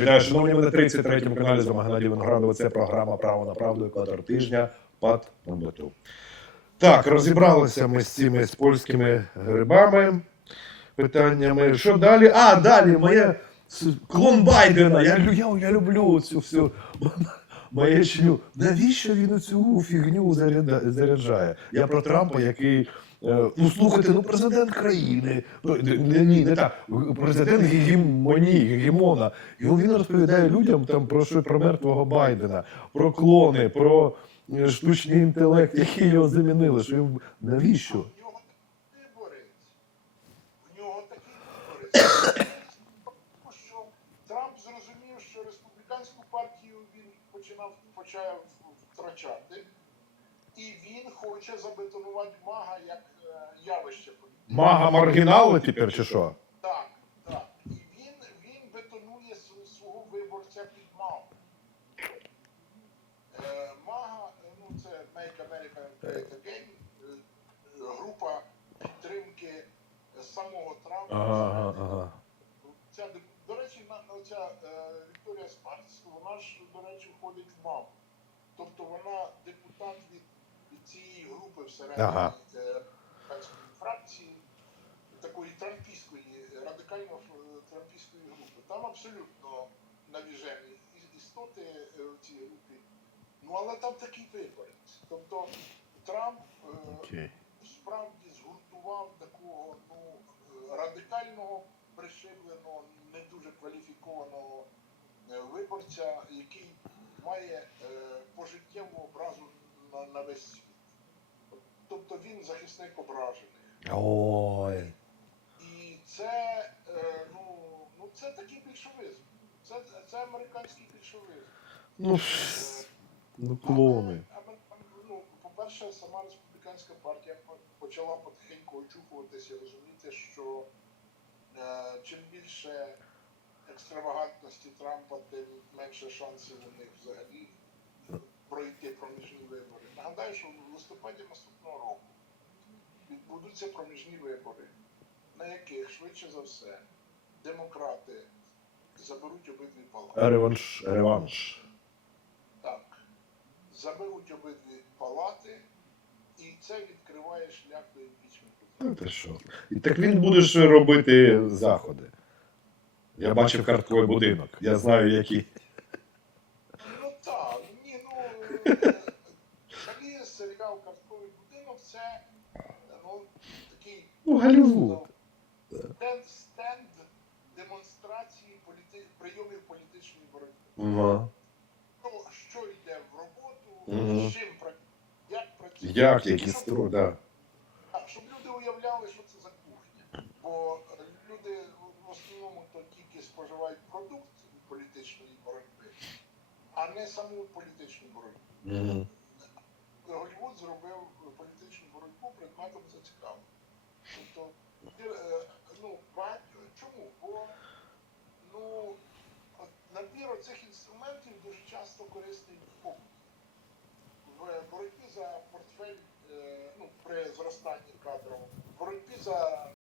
Вітаю, шановні на 33-му каналі з вами Геннадій Виноградов. Це програма Право на правду, екватор тижня пад Момбату. Так, розібралися ми з цими з польськими грибами, питаннями. Що далі? А, далі моє клон Байдена. Я, я, я люблю цю всю маячню. Навіщо він цю фігню заряджає? Я про Трампа, який. Е, Ну, слухайте, ну президент країни. Ну, не- ні, не так. Президент гегемонії, гегемона. І він розповідає людям там про що про мертвого Байдена, про клони, про е, штучний інтелект, які його замінили. Що їм навіщо? В нього такий виборець. В нього такий виборець. Що Трамп зрозумів, що республіканську партію він починав почав втрачати, і він хоче забетонувати мага як е, явище. Мага маргінали тепер чи що? Так, так. І він, він бетонує св- свого виборця під мав. Е, Мага, е, ну це Make America Great Again, е, е, група підтримки е, самого Трампа. Ага, ага. Ця, до речі, на, оця е, Вікторія Спаркс, вона ж, до речі, входить в МАВ. Тобто вона депутат від цієї групи всередині Ага. е, фракції, такої трампійської, радикально е, трампійської групи. Там абсолютно навіжені істоти е, в цій групі. Ну, але там такий виборець. Тобто Трамп е, Окей. справді згуртував такого ну, е, радикального, пришибленого, не дуже кваліфікованого е, виборця, який має е, пожиттєву образу на, на весь світ. Захисник ображених. Ой. І це, е, ну, ну, це такий більшовизм. Це, це американський більшовизм. Ну, Е, ну але, ну, по-перше, сама республіканська партія почала потихеньку очухуватися і розуміти, що е, чим більше екстравагантності Трампа, тим менше шансів у них взагалі пройти проміжні вибори. Нагадаю, що в листопаді наступного року відбудуться проміжні вибори, на яких швидше за все демократи заберуть обидві палати. Реванш. Реванш. Так. Заберуть обидві палати, і це відкриває шлях до імпічменту. Ну, ти що? І так він буде ж робити заходи. Я бачив картковий будинок. Я знаю, які. Ну так, ні, ну е, взагалі серіал Картковий будинок це ну, такий Голлівуд. стенд, стенд демонстрації політи... прийомів політичної боротьби. Ага. Ну, що йде в роботу, Мгм. з чим працює, як працює. Як, які Щоб- строї, да. Так, щоб люди уявляли, що це за кухня. Бо е, люди в основному то тільки споживають продукт політичної боротьби, а не саму політичну боротьбу. Мгм. Голлівуд зробив політичну боротьбу предметом зацікавлення. Тобто, ти, е, ну, багато